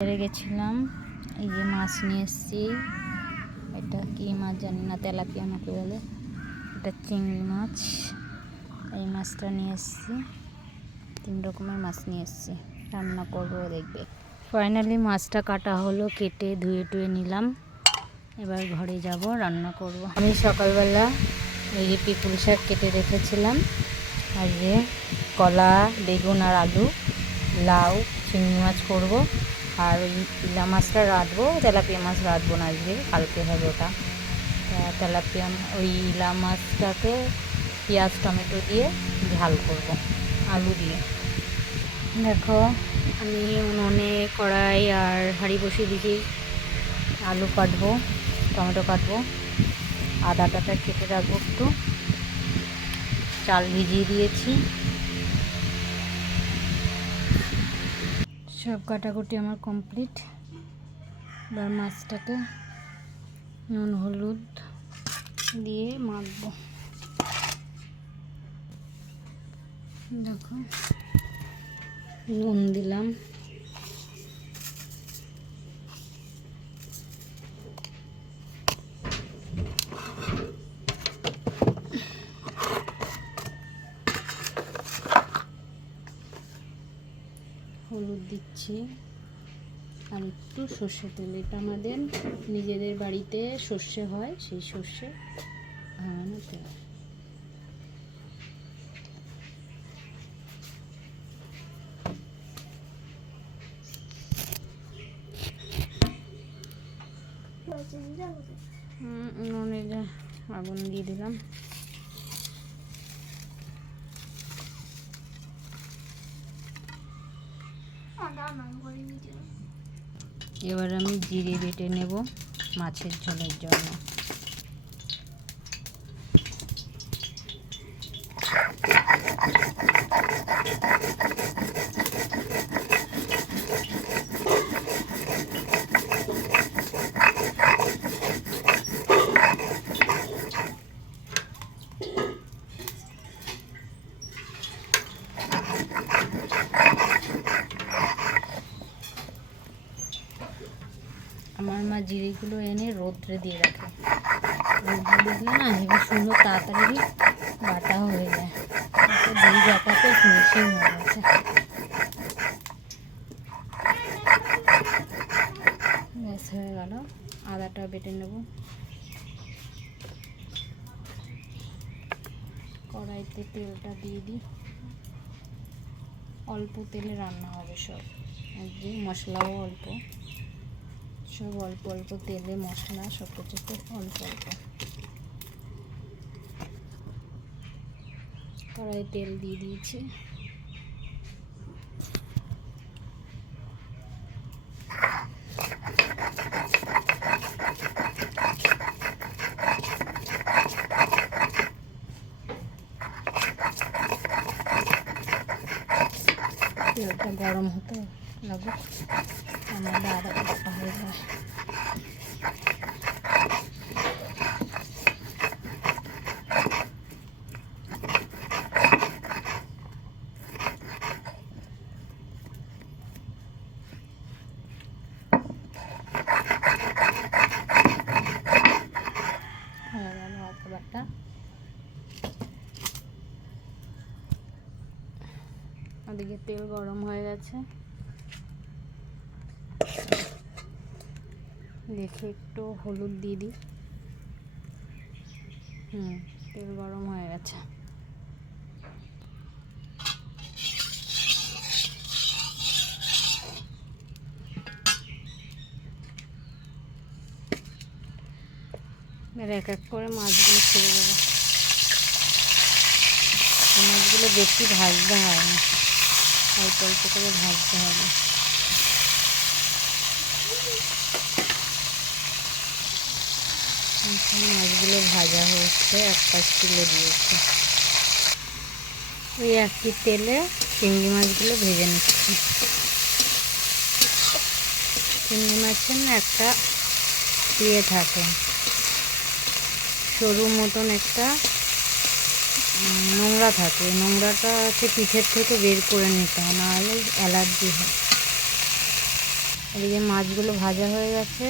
বেড়ে গেছিলাম, এই যে মাছ নিয়ে এসেছি। এটা কি মাছ জানি না, তেলাপিয়া নাকি বলে। এটা চিংড়ি মাছ। এই মাছটা নিয়ে এসেছি। 3 রকমের মাছ নিয়ে এসেছি, রান্না করবো দেখবে। ফাইনালি মাছটা কাটা হলো, কেটে ধুয়ে টুয়ে নিলাম। এবার ঘরে যাব, রান্না করব। আমি সকালবেলা এই যে পিপুল শাক কেটে রেখেছিলাম, আর যে কলা, বেগুন আর আলু, লাউ, চিংড়ি মাছ করবো। আর ওই ইলা মাছটা রাঁধবো, তেলাপিয়া মাছ রাঁধবো না আজকে, কালকে হবে ওটা। তেলাপিয়া ওই ইলা মাছটাকে পেঁয়াজ টমেটো দিয়ে ঝাল করব, আলু দিয়ে। দেখো আমি উনুনে কড়াই আর হাঁড়ি বসিয়ে দিয়েছি। আলু কাটবো, টমেটো কাটবো, আদা টাটা কেটে রাখবো একটু। চাল ভিজিয়ে দিয়েছি। সব কাটাকুটি আমার কমপ্লিট। এবার মাছটাকে নুন হলুদ দিয়ে মাখবো। দেখো নুন দিলাম, হলুদ দিচ্ছি, আর একটু সর্ষে তেল। এটা আমাদের নিজেদের বাড়িতে সর্ষে হয়, সেই সর্ষে ভাঙানো তেল। নুনে যা আগুন দিয়ে দিলাম। এবার আমি জিরে বেটে নেব মাছের ঝোলের জন্য। আমার মা জিরেগুলো এনে রোদ্রে দিয়ে রাখে, রোদ্রে দিলে না হেবি সুন্দর তাড়াতাড়ি বাটা হয়ে যায়। দুই জায়গাতে ফিনিশিং হয়ে গেছে। ব্যাস হয়ে গেল। আদাটা বেটে নেব। কড়াইতে তেলটা দিয়ে দিই, অল্প তেলে রান্না হবে সব। আর যে মশলাও অল্প, সব অল্প অল্প তেলে মশলা সব কিছুতে অল্প অল্প। কড়াই তেল দিয়ে দিয়েছি। তেলটা গরম হতে লাগুক, আমাদের আদা কাটা হয়ে যায়। বাটা ওদিকে তেল গরম হয়ে গেছে, দেখে একটু হলুদ দিয়ে দিই। তেল গরম হয়ে গেছে। এবার এক এক করে মাছগুলো ছেড়ে দেবো। মাছগুলো বেশি ভাজতে হয় না, অল্প অল্প করে ভাজতে হবে। মাছগুলো ভাজা হয়েছে, এক পাশ তুলে দিয়েছি। ওই একই তেলে চিংড়ি মাছগুলো ভেজে নিচ্ছি। চিংড়ি মাছের না একটা ইয়ে থাকে, সরু মতন একটা নোংরা থাকে। নোংরাটা হচ্ছে পিঠের থেকে বের করে নিতে হয়, নাহলে অ্যালার্জি হয়। এদিকে মাছগুলো ভাজা হয়ে গেছে,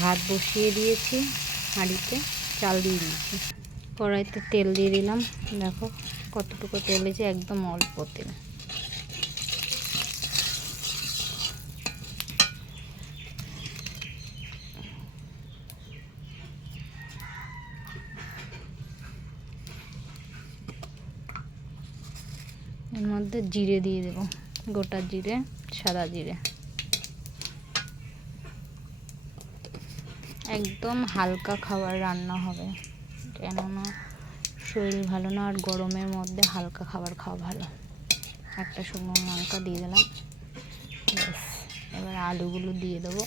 ভাত বসিয়ে দিয়েছি, হাঁড়িতে চাল দিয়ে দিয়েছি, কড়াইতে তেল দিয়ে দিলাম। দেখো কতটুকু তেল দিয়েছি, একদম অল্প তেল। এর মধ্যে জিরে দিয়ে দেবো, গোটা জিরে, সাদা জিরে। একদম হালকা খাবার রান্না হবে, কেননা শরীর ভালো না, আর গরমের মধ্যে হালকা খাবার খাওয়া ভালো। একটা শুকনো লঙ্কা দিয়ে দিলাম, ব্যাস। এবার আলুগুলো দিয়ে দেবো।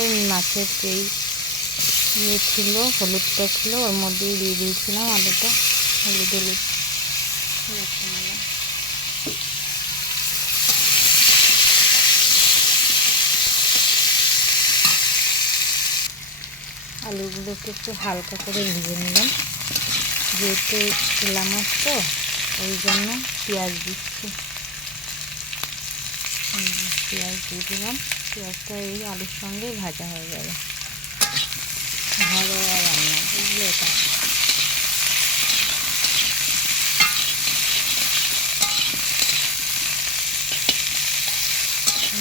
ওই মাছের যেই ইয়ে ছিল, হলুদটা ছিল, ওর মধ্যেই দিয়ে দিয়েছিলাম আলুটা, হলুদ আলুগুলোকে একটু হালকা করে ভেজে নিলাম, যেহেতু ইলা মাছ তো ওই জন্য পেঁয়াজ দিচ্ছি। পেঁয়াজ দিয়ে দিলাম, পেঁয়াজটা এই আলুর সঙ্গে ভাজা হয়ে যাবে। ঘরোয়া রান্না, বুঝলে? এটা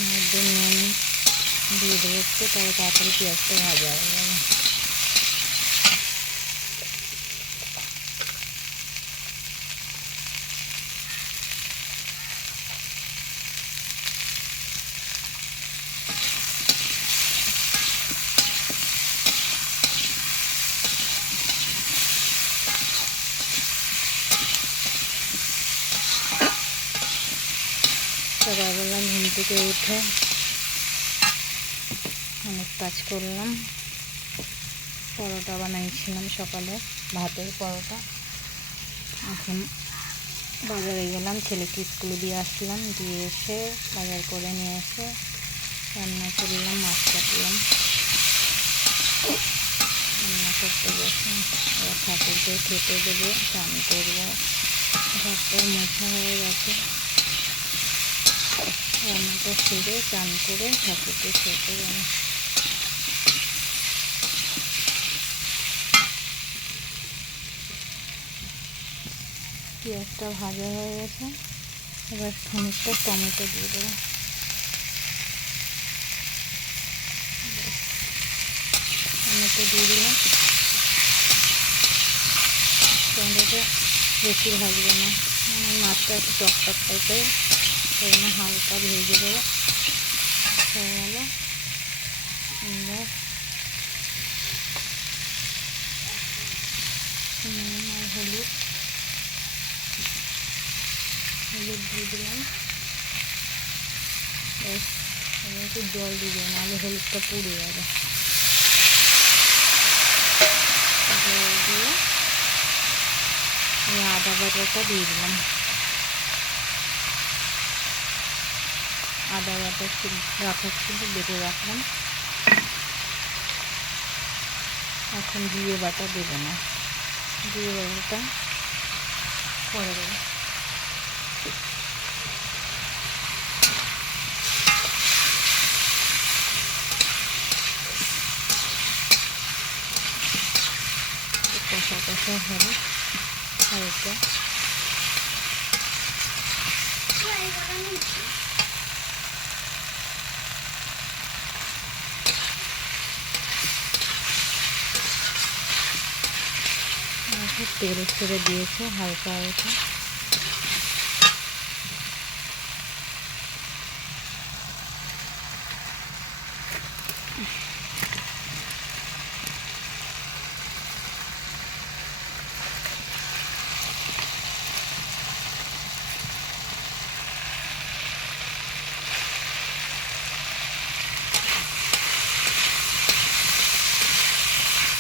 মধ্যে নুন দিয়ে দেবো একটু, তবে তাড়াতাড়ি পেঁয়াজটা ভাজা হয়ে যাবে। সকালবেলা ঘুম থেকে উঠে অনেক কাজ করলাম। পরোটা বানাইছিলাম সকালে, ভাতের পরোটা। এখন বাজারে গেলাম, ছেলেকে স্কুলে দিয়ে আসলাম, দিয়ে এসে বাজার করে নিয়ে এসে রান্না করলাম, মাছ কাটলাম, রান্না করতে বসে। এবার ঠাকুরকে খেতে দেবো, স্নান করবো। ঘরটা মোছা হয়ে গেছে, রান্নাটা সেরে স্নান করে ঠাকুরকে খেতে দেবো। পেঁয়াজটা ভাজা হয়ে গেছে, এবার খানিকটা টমেটো দিয়ে দেবো। টমেটো দিয়ে দিলাম। টমেটোটা বেশি ভাজবে না, মাছটা একটু টকটক টাইপের, সেই জন্য হালকা ভেজে দেবো। হয়ে গেল। এবার আর হলুদ দিয়ে দিলাম, ব্যাস। এবার একটু জল দিয়ে দেবো, নাহলে হলুদটা পুড়ে যাবে। জল দিয়ে আদা বাটাটা দিয়ে দিলাম। আদা বাটা রাখা ছিল, বেটে রাখলাম। এখন জিরে বাটা দেবো না, জিরে বাটাটা পরে দেবো। কষা কষা হবে হালকা। তেল ছেড়ে দিয়েছে হালকা হালকা।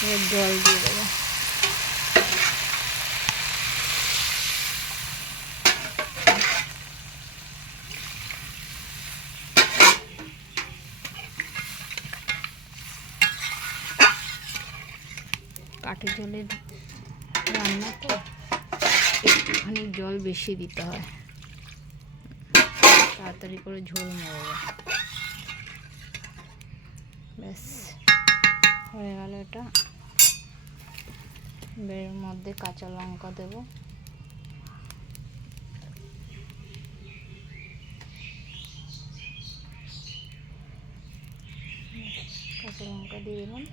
এবার জল দিয়ে দেবো। কাঠের জলের রান্না তো একটুখানি জল বেশি দিতে হয়। তাড়াতাড়ি করে ঝোল মরবে। ব্যাস হয়ে গেল এটা। এর মধ্যে কাঁচা লঙ্কা দেব, কাঁচা লঙ্কা দিয়ে দিলাম।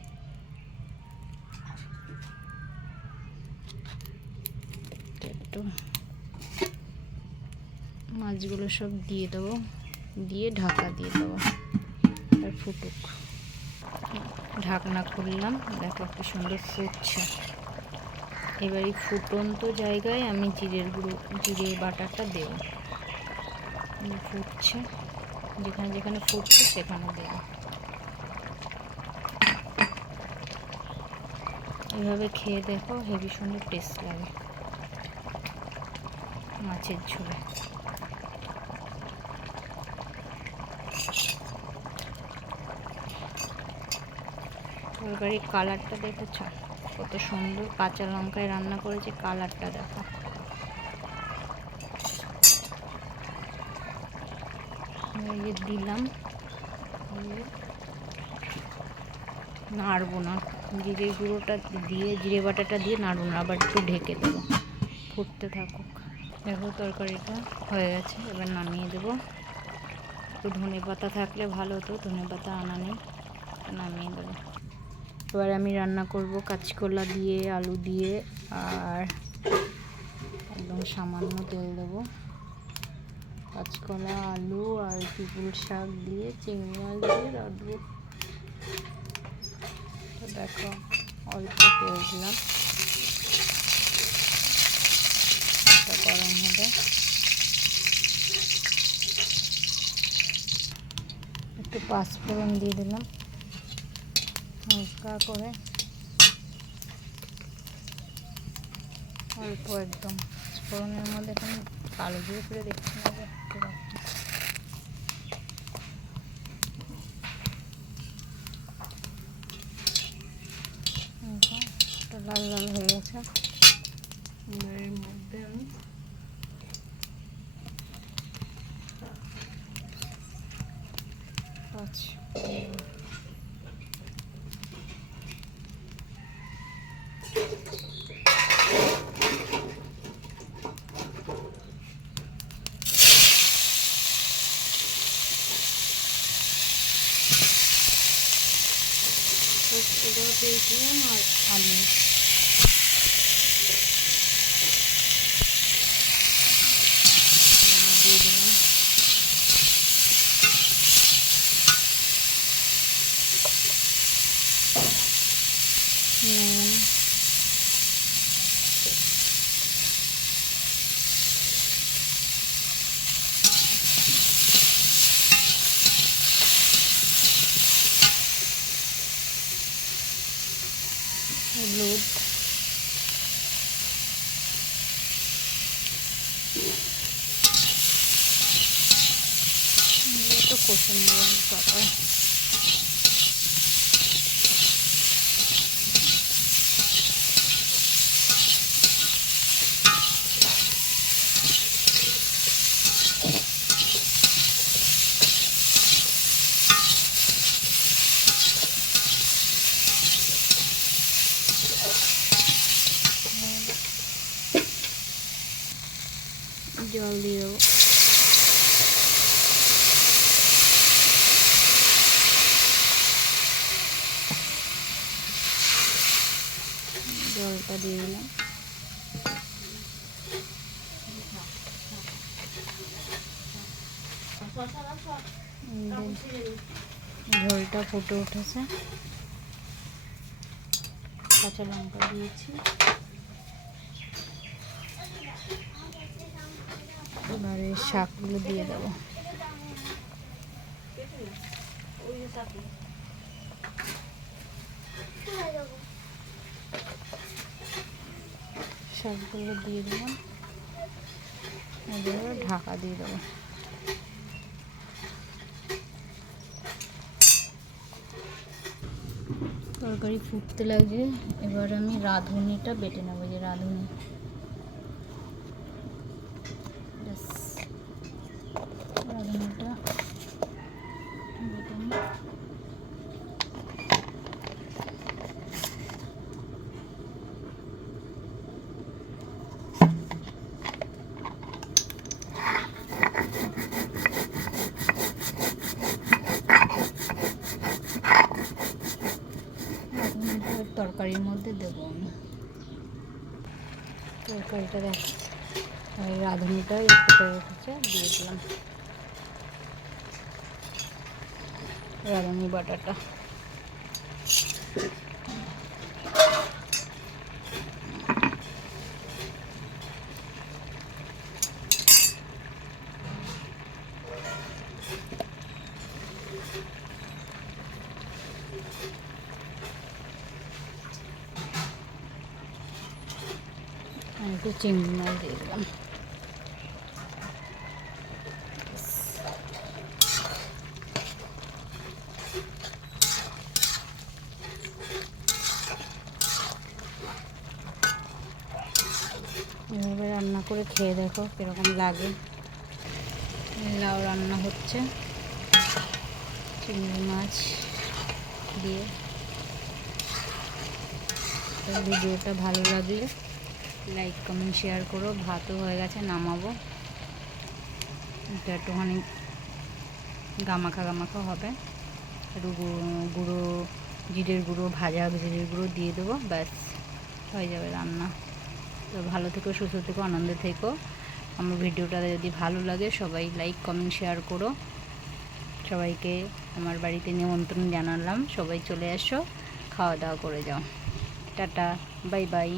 একটু মাছগুলো সব দিয়ে দেবো, দিয়ে ঢাকা দিয়ে দেবো আর ফুটুক। ঢাকনা খুললাম, দেখো কি সুন্দর ফুটছে। এবার এই ফুটন্ত জায়গায় আমি জিরের বাটাটা দেব। ফুটছে, যেখানে যেখানে ফুটছে সেখানে দেব। এভাবে খেয়ে দেখো, হেভি সুন্দর টেস্ট লাগে মাছের ঝোলে। তরকারির কালারটা দেখেছ কত সুন্দর, কাঁচা লঙ্কায় রান্না করেছে, কালারটা দেখো। এই দিলাম, নাড়বো না, জিরে গুঁড়োটা দিয়ে, জিরে বাটাটা দিয়ে নাড়বো না, আবার একটু ঢেকে দেবো, ফুটতে থাকুক। দেখো তরকারিটা হয়ে গেছে, এবার নামিয়ে দেবো। একটু ধনে পাতা থাকলে ভালো হতো, ধনে পাতা আনা নেই, নামিয়ে দেবো। এবার আমি রান্না করব কাঁচকলা দিয়ে, আলু দিয়ে, আর একদম সামান্য তেল দেবো। কাঁচকলা, আলু আর পিপুল শাক দিয়ে, চিংড়ি মাছ দিয়ে রাঁধবো। তো দেখো অল্প তেল দিলাম, গরম হবে। একটু পাঁচফোড়ন দিয়ে দিলাম হালকা করে, অল্প একদম। ফোড়নের মধ্যে এখন কালো জিরে ফিরে দেখছি না, লাল লাল হয়ে গেছে। এর মধ্যে আমি দিয়েছিলাম আর আলু দিয়ে দিলাম। হলুদ, তো কষে নিলাম। তারপর জল দিয়ে দেবো। জলটা দিয়ে দিলাম। ঝোলটা ফুটে উঠেছে, কাঁচা লঙ্কা দিয়েছি। এবারে শাকগুলো দিয়ে দেবো। শাকগুলো দিয়ে দিলাম, এবার ঢাকা দিয়ে দেবো। তরকারি ফুটতে লাগে, এবার আমি রাঁধুনিটা বেটে নেবো। যে রাঁধুনি বলতে দেবো না। তরকারিটা দেখ, ওই রাঁধুনিটা ফুটে উঠেছে, দিয়ে দিলাম রাঁধুনি বাটাটা। একটু চিংড়ি মাছ দিয়ে দিলাম। এভাবে রান্না করে খেয়ে দেখো কীরকম লাগে। লাউ রান্না হচ্ছে চিংড়ি মাছ দিয়ে। ভিডিওটা ভালো লাগলে লাইক কমেন্ট শেয়ার করো। ভাতও হয়ে গেছে, নামাবো। এটা একটুখানি গামাখা গামাখা হবে, একটু গুঁড়ো জিরের গুঁড়ো, ভাজা জিরের গুঁড়ো দিয়ে দেবো, ব্যাস হয়ে যাবে রান্না। তো ভালো থেকো, সুস্থ থেকো, আনন্দে থেকো। আমার ভিডিওটা যদি ভালো লাগে সবাই লাইক কমেন্ট শেয়ার করো। সবাইকে আমার বাড়িতে নিমন্ত্রণ জানালাম, সবাই চলে এসো, খাওয়া দাওয়া করে যাও। Tata, bye bye.